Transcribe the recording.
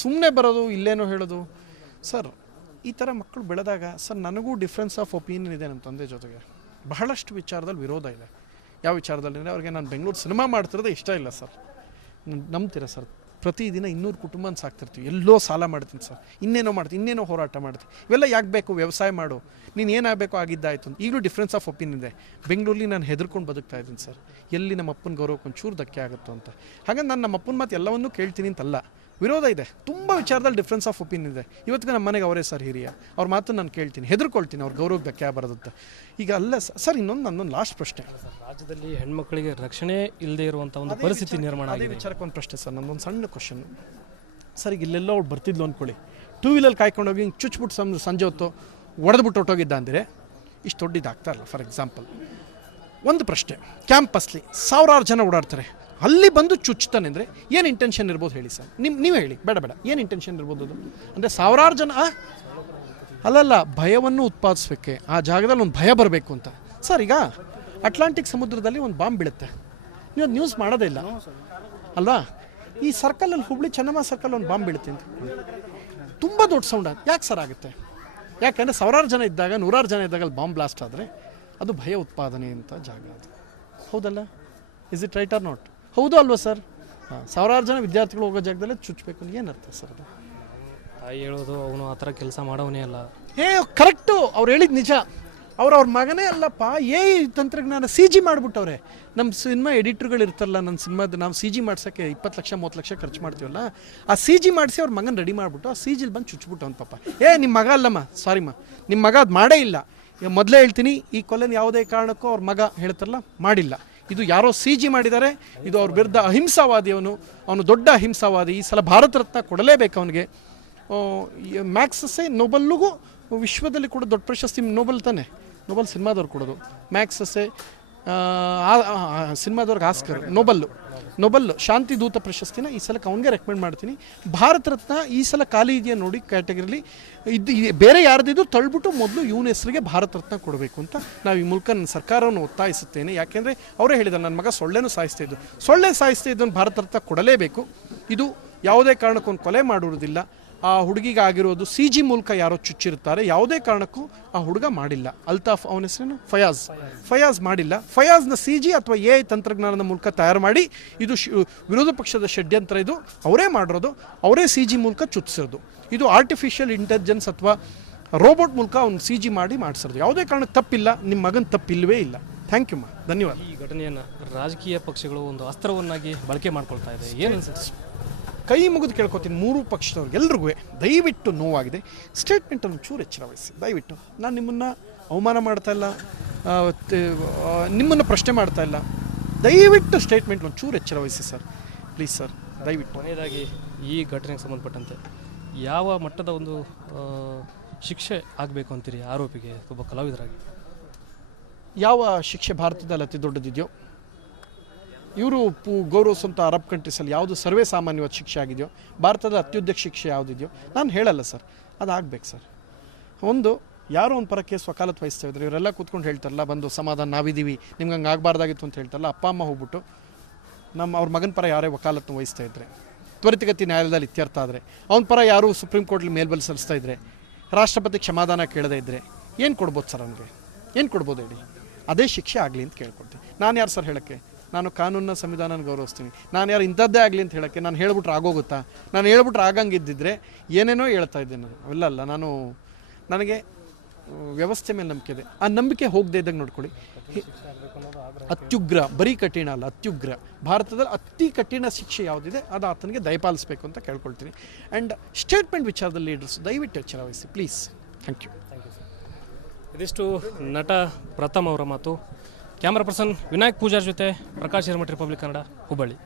ಸುಮ್ಮನೆ ಬರೋದು ಇಲ್ಲೇನೋ ಹೇಳೋದು ಸರ್. ಈ ಥರ ಮಕ್ಕಳು ಬೆಳೆದಾಗ ಸರ್ ನನಗೂ ಡಿಫ್ರೆನ್ಸ್ ಆಫ್ ಒಪಿನಿಯನ್ ಇದೆ ನಮ್ಮ ತಂದೆ ಜೊತೆಗೆ. ಬಹಳಷ್ಟು ವಿಚಾರದಲ್ಲಿ ವಿರೋಧ ಇದೆ. ಯಾವ ವಿಚಾರದಲ್ಲಿ ಅಂದರೆ ಅವ್ರಿಗೆ ನಾನು ಬೆಂಗಳೂರು ಸಿನಿಮಾ ಮಾಡ್ತಿರೋದೇ ಇಷ್ಟ ಇಲ್ಲ ಸರ್. ನಂಬ್ತೀರಾ ಸರ್, ಪ್ರತಿದಿನ 200 ಕುಟುಂಬನ ಸಾಕ್ತಿರ್ತೀವಿ. ಎಲ್ಲೋ ಸಾಲ ಮಾಡ್ತೀನಿ ಸರ್, ಇನ್ನೇನೋ ಮಾಡ್ತೀನಿ, ಇನ್ನೇನೋ ಹೋರಾಟ ಮಾಡ್ತೀನಿ. ಇವೆಲ್ಲ ಯಾಕೆ ಬೇಕು? ವ್ಯವಸಾಯ ಮಾಡು, ನೀನು ಏನಾಗಬೇಕು ಆಗಿದ್ದಾಯಿತು ಅಂತ. ಈಗಲೂ ಡಿಫ್ರೆನ್ಸ್ ಆಫ್ ಒಪಿನಿಯನ್ ಇದೆ. ಬೆಂಗಳೂರಲ್ಲಿ ನಾನು ಹೆದರ್ಕೊಂಡು ಬದುಕ್ತಾ ಇದ್ದೀನಿ ಸರ್. ಎಲ್ಲಿ ನಮ್ಮ ಅಪ್ಪನ ಗೌರವಕ್ಕೆ ಒಂಚೂರು ಧಕ್ಕೆ ಆಗುತ್ತೋ ಅಂತ. ಹಾಗಾಗಿ ನಾನು ನಮ್ಮ ಅಪ್ಪನ ಮಾತು ಎಲ್ಲವನ್ನೂ ಕೇಳ್ತೀನಿ ಅಂತಲ್ಲ, ವಿರೋಧ ಇದೆ. ತುಂಬ ವಿಚಾರದಲ್ಲಿ ಡಿಫ್ರೆನ್ಸ್ ಆಫ್ ಒಪಿನಿಯನ್ ಇದೆ. ಇವತ್ತಿಗೆ ನಮ್ಮ ಮನೆಗೆ ಅವರೇ ಸರ್ ಹಿರಿಯ. ಅವ್ರ ಮಾತನ್ನು ನಾನು ಕೇಳ್ತೀನಿ, ಹೆದರ್ಕೊಳ್ತೀನಿ ಅವ್ರ ಗೌರವಕ್ಕೆ ಧಕ್ಕೆ ಆಗಬಾರ್ದಂತ. ಈಗ ಅಲ್ಲ ಸರ್, ನನ್ನೊಂದು ಲಾಸ್ಟ್ ಪ್ರಶ್ನೆ. ರಾಜ್ಯದಲ್ಲಿ ಹೆಣ್ಮಕ್ಳಿಗೆ ರಕ್ಷಣೆ ಇಲ್ಲದೆ ಇರುವಂಥ ಒಂದು ಪರಿಸ್ಥಿತಿ ನಿರ್ಮಾಣ ಆಗಿದೆ. ವಿಚಾರಕ್ಕೆ ಒಂದು ಪ್ರಶ್ನೆ ಸರ್, ನನ್ನೊಂದು ಸಣ್ಣ ಕ್ವಶನ್ ಸರ್. ಈಗ ಇಲ್ಲೆಲ್ಲ ಅವ್ಳು ಬರ್ತಿದ್ಲು ಅಂದ್ಕೊಳ್ಳಿ, 2 ವೀಲರ್ ಕಾಯ್ಕೊಂಡೋಗಿ ಹಿಂಗೆ ಚುಚ್ಬಿಟ್ಟು ಸಂಜೆ ಹೊತ್ತು ಹೊಡೆದ್ಬಿಟ್ಟು ಹೊಟ್ಟೋಗಿದ್ದ ಅಂದರೆ ಇಷ್ಟು ದೊಡ್ಡದಾಗ್ತಾ ಇಲ್ಲ. ಫಾರ್ ಎಕ್ಸಾಂಪಲ್ ಒಂದು ಪ್ರಶ್ನೆ, ಕ್ಯಾಂಪಸ್ಲಿ 1000 ಜನ ಓಡಾಡ್ತಾರೆ, ಅಲ್ಲಿ ಬಂದು ಚುಚ್ತಾನೆ ಅಂದರೆ ಏನು ಇಂಟೆನ್ಷನ್ ಇರ್ಬೋದು ಹೇಳಿ ಸರ್? ನೀವೇ ಹೇಳಿ, ಬೇಡ ಏನು ಇಂಟೆನ್ಷನ್ ಇರ್ಬೋದು ಅದು? ಅಂದರೆ 1000 ಜನ ಅಲ್ಲಲ್ಲ, ಭಯವನ್ನು ಉತ್ಪಾದಿಸ್ಬೇಕೆ ಆ ಜಾಗದಲ್ಲಿ ಒಂದು ಭಯ ಬರಬೇಕು ಅಂತ ಸರ್. ಈಗ ಅಟ್ಲಾಂಟಿಕ್ ಸಮುದ್ರದಲ್ಲಿ ಒಂದು ಬಾಂಬ್ ಬೀಳುತ್ತೆ, ನೀವು ನ್ಯೂಸ್ ಮಾಡೋದೇ ಇಲ್ಲ ಅಲ್ವಾ? ಈ ಸರ್ಕಲಲ್ಲಿ ಹುಬ್ಳಿ ಚೆನ್ನಮ್ಮ ಸರ್ಕಲ್ ಒಂದು ಬಾಂಬ್ ಬೀಳುತ್ತೆ ಅಂತ ತುಂಬ ದೊಡ್ಡ ಸೌಂಡ್ ಯಾಕೆ ಸರ್ ಆಗುತ್ತೆ? ಯಾಕೆಂದರೆ 1000 ಜನ ಇದ್ದಾಗ 100 ಜನ ಇದ್ದಾಗ ಅಲ್ಲಿ ಬಾಂಬ್ ಬ್ಲಾಸ್ಟ್ ಆದರೆ ಅದು ಭಯ ಉತ್ಪಾದನೆ ಅಂತ ಜಾಗ ಅದು. ಹೌದಲ್ಲ? Is it right or not? ಹೌದು ಅಲ್ವಾ ಸರ್? 1000 ಜನ ವಿದ್ಯಾರ್ಥಿಗಳು ಹೋಗೋ ಜಾಗದಲ್ಲೇ ಚುಚ್ಚಬೇಕು ಅಂತ ಏನರ್ಥ ಸರ್ ಅದು? ತಾಯಿ ಹೇಳೋದು ಅವನು ಆ ಥರ ಕೆಲಸ ಮಾಡೋವನೇ ಅಲ್ಲ. ಕರೆಕ್ಟು, ಅವ್ರು ಹೇಳಿದ್ದು ನಿಜ. ಅವ್ರ ಮಗನೇ ಅಲ್ಲಪ್ಪ, ತಂತ್ರಜ್ಞಾನ CG ಮಾಡಿಬಿಟ್ಟವ್ರೆ. ನಮ್ಮ ಸಿನಿಮಾ ಎಡಿಟ್ರುಗಳು ಇರ್ತಾರಲ್ಲ, ನನ್ನ ಸಿನಿಮಾದ ನಾವು CG ಮಾಡ್ಸೋಕ್ಕೆ 20 ಲಕ್ಷ 30 ಲಕ್ಷ ಖರ್ಚು ಮಾಡ್ತೀವಲ್ಲ, ಆ CG ಮಾಡಿಸಿ ಅವ್ರ ಮಗನ ರೆಡಿ ಮಾಡಿಬಿಟ್ಟು ಆ CGಲಿ ಬಂದು ಚುಚ್ಬಿಟ್ಟು ಅವ್ನು ಪಾಪ. ನಿಮ್ಮ ಮಗ ಅಲ್ಲಮ್ಮ, ಸಾರಿಮ್ಮ, ನಿಮ್ಮ ಮಗ ಅದು ಮಾಡೇ ಇಲ್ಲ. ಮೊದಲೇ ಹೇಳ್ತೀನಿ, ಈ ಕೊಲೆನ ಯಾವುದೇ ಕಾರಣಕ್ಕೂ ಅವ್ರ ಮಗ ಹೇಳ್ತಾರಲ್ಲ ಮಾಡಿಲ್ಲ. ಇದು ಯಾರೋ CG ಮಾಡಿದ್ದಾರೆ. ಇದು ಅವ್ರ ವಿರುದ್ಧ ಅಹಿಂಸಾವಾದಿ. ಅವನು ದೊಡ್ಡ ಅಹಿಂಸಾವಾದಿ. ಈ ಸಲ ಭಾರತ ರತ್ನ ಕೊಡಲೇಬೇಕು ಅವನಿಗೆ. ಮ್ಯಾಕ್ಸಸ್ಸೇ ನೊಬೆಲ್ಗೂ ವಿಶ್ವದಲ್ಲಿ ಕೂಡ ದೊಡ್ಡ ಪ್ರಶಸ್ತಿ ನೊಬೆಲ್ ತಾನೆ, ನೊಬೆಲ್ ಸಿನಿಮಾದವ್ರು ಕೊಡೋದು. ಮ್ಯಾಕ್ಸಸ್ಸೇ ಸಿನಿಮಾದವ್ರಿಗೆ ಆಸ್ಕರ್, ನೊಬೆಲ್ ಶಾಂತಿ ದೂತ ಪ್ರಶಸ್ತಿನ ಈ ಸಲಕ್ಕೆ ಅವನಿಗೆ ರೆಕಮೆಂಡ್ ಮಾಡ್ತೀನಿ. ಭಾರತ ರತ್ನ ಈ ಸಲ ಖಾಲಿ ಇದೆಯಾ ನೋಡಿ ಕ್ಯಾಟಗರಿಲಿ, ಬೇರೆ ಯಾರ್ದಿದ್ದು ತಳ್ಬಿಟ್ಟು ಮೊದಲು ಇವನ ಹೆಸರಿಗೆ ಭಾರತ ರತ್ನ ಕೊಡಬೇಕು ಅಂತ ನಾವು ಈ ಮೂಲಕ ನನ್ನ ಸರ್ಕಾರವನ್ನು ಒತ್ತಾಯಿಸುತ್ತೇನೆ. ಯಾಕೆಂದರೆ ಅವರೇ ಹೇಳಿದ್ದಾರೆ, ನನ್ನ ಮಗ ಸೊಳ್ಳೆ ಸಾಯಿಸ್ತಾ ಇದ್ದನ್ನು ಭಾರತ ರತ್ನ ಕೊಡಲೇಬೇಕು. ಇದು ಯಾವುದೇ ಕಾರಣಕ್ಕೂ ಒಂದು ಕೊಲೆ ಮಾಡಿರೋದಿಲ್ಲ. ಆ ಹುಡುಗಿಗೆ ಆಗಿರೋದು CG ಮೂಲಕ ಯಾರೋ ಚುಚ್ಚಿರ್ತಾರೆ. ಯಾವುದೇ ಕಾರಣಕ್ಕೂ ಆ ಹುಡುಗ ಮಾಡಿಲ್ಲ. ಅಲ್ತಾಫ್, ಅವನ ಹೆಸರೇನು ಫಯಾಜ್ ಮಾಡಿಲ್ಲ. ಫಯಾಜ್ನ CG ಅಥವಾ AI ತಂತ್ರಜ್ಞಾನದ ಮೂಲಕ ತಯಾರು ಮಾಡಿ ಇದು ವಿರೋಧ ಪಕ್ಷದ ಷಡ್ಯಂತ್ರ. ಇದು ಅವರೇ ಮಾಡಿರೋದು, ಅವರೇ CG ಮೂಲಕ ಚುಚ್ಚಿಸೋದು. ಇದು ಆರ್ಟಿಫಿಷಿಯಲ್ ಇಂಟೆಲಿಜೆನ್ಸ್ ಅಥವಾ ರೋಬೋಟ್ ಮೂಲಕ ಅವ್ನು CG ಮಾಡಿ ಮಾಡಿಸೋದು. ಯಾವುದೇ ಕಾರಣಕ್ಕೆ ತಪ್ಪಿಲ್ಲ. ನಿಮ್ಮ ಮಗನ ತಪ್ಪಿಲ್ಲವೇ ಇಲ್ಲ. ಥ್ಯಾಂಕ್ ಯು ಧನ್ಯವಾದ. ಈ ಘಟನೆಯನ್ನು ರಾಜಕೀಯ ಪಕ್ಷಗಳು ಒಂದು ಅಸ್ತ್ರವನ್ನಾಗಿ ಬಳಕೆ ಮಾಡ್ಕೊಳ್ತಾ ಇದೆ, ಏನು ಅನ್ಸುತ್ತೆ? ಕೈ ಮುಗಿದು ಕೇಳ್ಕೊತೀನಿ 3 ಪಕ್ಷದವ್ರಿಗೆ ಎಲ್ರಿಗೂ, ದಯವಿಟ್ಟು ನೋವಾಗಿದೆ, ಸ್ಟೇಟ್ಮೆಂಟನ್ನು ಚೂರು ಎಚ್ಚರ ವಹಿಸಿ ದಯವಿಟ್ಟು. ನಾನು ನಿಮ್ಮನ್ನು ಅವಮಾನ ಮಾಡ್ತಾ ಇಲ್ಲ, ನಿಮ್ಮನ್ನು ಪ್ರಶ್ನೆ ಮಾಡ್ತಾ ಇಲ್ಲ. ದಯವಿಟ್ಟು ಸ್ಟೇಟ್ಮೆಂಟ್ ಒಂದು ಚೂರು ಎಚ್ಚರ ವಹಿಸಿ ಸರ್, ಪ್ಲೀಸ್ ಸರ್, ದಯವಿಟ್ಟು. ಕೊನೆಯದಾಗಿ ಈ ಘಟನೆಗೆ ಸಂಬಂಧಪಟ್ಟಂತೆ ಯಾವ ಮಟ್ಟದ ಒಂದು ಶಿಕ್ಷೆ ಆಗಬೇಕು ಅಂತೀರಿ ಆರೋಪಿಗೆ, ಒಬ್ಬ ಕಲಾವಿದರಾಗಿ? ಯಾವ ಶಿಕ್ಷೆ ಭಾರತದಲ್ಲಿ ಅತಿ ದೊಡ್ಡದಿದೆಯೋ, ಇವರು ಗೌರವಿಸುವಂಥ ಅರಬ್ ಕಂಟ್ರೀಸಲ್ಲಿ ಯಾವುದು ಸರ್ವೇ ಸಾಮಾನ್ಯವಾದ ಶಿಕ್ಷೆ ಆಗಿದೆಯೋ, ಭಾರತದ ಅತ್ಯುದ್ದಕ ಶಿಕ್ಷೆ ಯಾವುದಿದೆಯೋ ನಾನು ಹೇಳಲ್ಲ ಸರ್, ಅದಾಗಬೇಕು ಸರ್. ಒಂದು ಯಾರೋ ಒಂದು ಪರ ಕೇಸ್ ವಕಾಲತ್ ವಹಿಸ್ತಾ ಇದ್ರು, ಇವರೆಲ್ಲ ಕೂತ್ಕೊಂಡು ಹೇಳ್ತಾರಲ್ಲ, ಬಂದು ಸಮಾಧಾನ ನಾವಿದ್ದೀವಿ, ನಿಮ್ಗೆ ಹಂಗೆ ಆಗಬಾರ್ದಾಗಿತ್ತು ಅಂತ ಹೇಳ್ತಾರಲ್ಲ. ಅಪ್ಪ ಅಮ್ಮ ಹೋಗ್ಬಿಟ್ಟು ಅವ್ರ ಮಗನ ಪರ ಯಾರೇ ವಕಾಲತ್ನ ವಹಿಸ್ತಾ ಇದ್ದರೆ, ತ್ವರಿತಗತಿ ನ್ಯಾಯಾಲಯದಲ್ಲಿ ಇತ್ಯರ್ಥ ಆದರೆ, ಅವನ ಪರ ಯಾರು ಸುಪ್ರೀಂ ಕೋರ್ಟ್ಲಿ ಮೇಲ್ಬಲ್ ಸಲ್ಲಿಸ್ತಾ ಇದ್ದರೆ, ರಾಷ್ಟ್ರಪತಿ ಕ್ಷಮಾದಾನ ಕೇಳದೇ ಇದ್ದರೆ ಏನು ಕೊಡ್ಬೋದು ಸರ್? ಅವನಿಗೆ ಏನು ಕೊಡ್ಬೋದು ಹೇಳಿ? ಅದೇ ಶಿಕ್ಷೆ ಆಗಲಿ ಅಂತ ಕೇಳ್ಕೊಡ್ತೀನಿ. ನಾನು ಯಾರು ಸರ್ ಹೇಳೋಕ್ಕೆ? ನಾನು ಕಾನೂನನ್ನ ಸಂವಿಧಾನನ ಗೌರವಿಸ್ತೀನಿ. ನಾನು ಯಾರು ಇಂಥದ್ದೇ ಆಗಲಿ ಅಂತ ಹೇಳೋಕ್ಕೆ? ನಾನು ಹೇಳ್ಬಿಟ್ರೆ ಆಗೋಗುತ್ತಾ? ನಾನು ಹೇಳ್ಬಿಟ್ರೆ ಆಗಂಗಿದ್ದಿದ್ರೆ ಏನೇನೋ ಹೇಳ್ತಾ ಇದ್ದೆ ನಾನು. ಅವೆಲ್ಲ ಅಲ್ಲ. ನನಗೆ ವ್ಯವಸ್ಥೆ ಮೇಲೆ ನಂಬಿಕೆ ಇದೆ. ಆ ನಂಬಿಕೆ ಹೋಗದೆ ಇದ್ದಾಗ ನೋಡ್ಕೊಳ್ಳಿ, ಅತ್ಯುಗ್ರ, ಬರೀ ಕಠಿಣ ಅಲ್ಲ, ಅತ್ಯುಗ್ರ, ಭಾರತದಲ್ಲಿ ಅತಿ ಕಠಿಣ ಶಿಕ್ಷೆ ಯಾವುದಿದೆ ಅದು ಆತನಿಗೆ ದಯಪಾಲಿಸಬೇಕು ಅಂತ ಕೇಳ್ಕೊಳ್ತೀನಿ. ಆ್ಯಂಡ್ ಸ್ಟೇಟ್ಮೆಂಟ್ ವಿಚಾರದಲ್ಲಿ ಲೀಡರ್ಸ್ ದಯವಿಟ್ಟು ಎಚ್ಚರ ವಹಿಸಿ ಪ್ಲೀಸ್. Thank you. ಇದಿಷ್ಟು ನಟ ಪ್ರಥಮ್ ಅವರ ಮಾತು. ಕ್ಯಾಮ್ರಾ ಪರ್ಸನ್ ವಿನಾಯಕ್ ಪೂಜಾರ್ ಜೊತೆ ಪ್ರಕಾಶ್ ಹಿರೇಮಠ, ರಿಪಬ್ಲಿಕ್ ಕನ್ನಡ, ಹುಬ್ಬಳ್ಳಿ.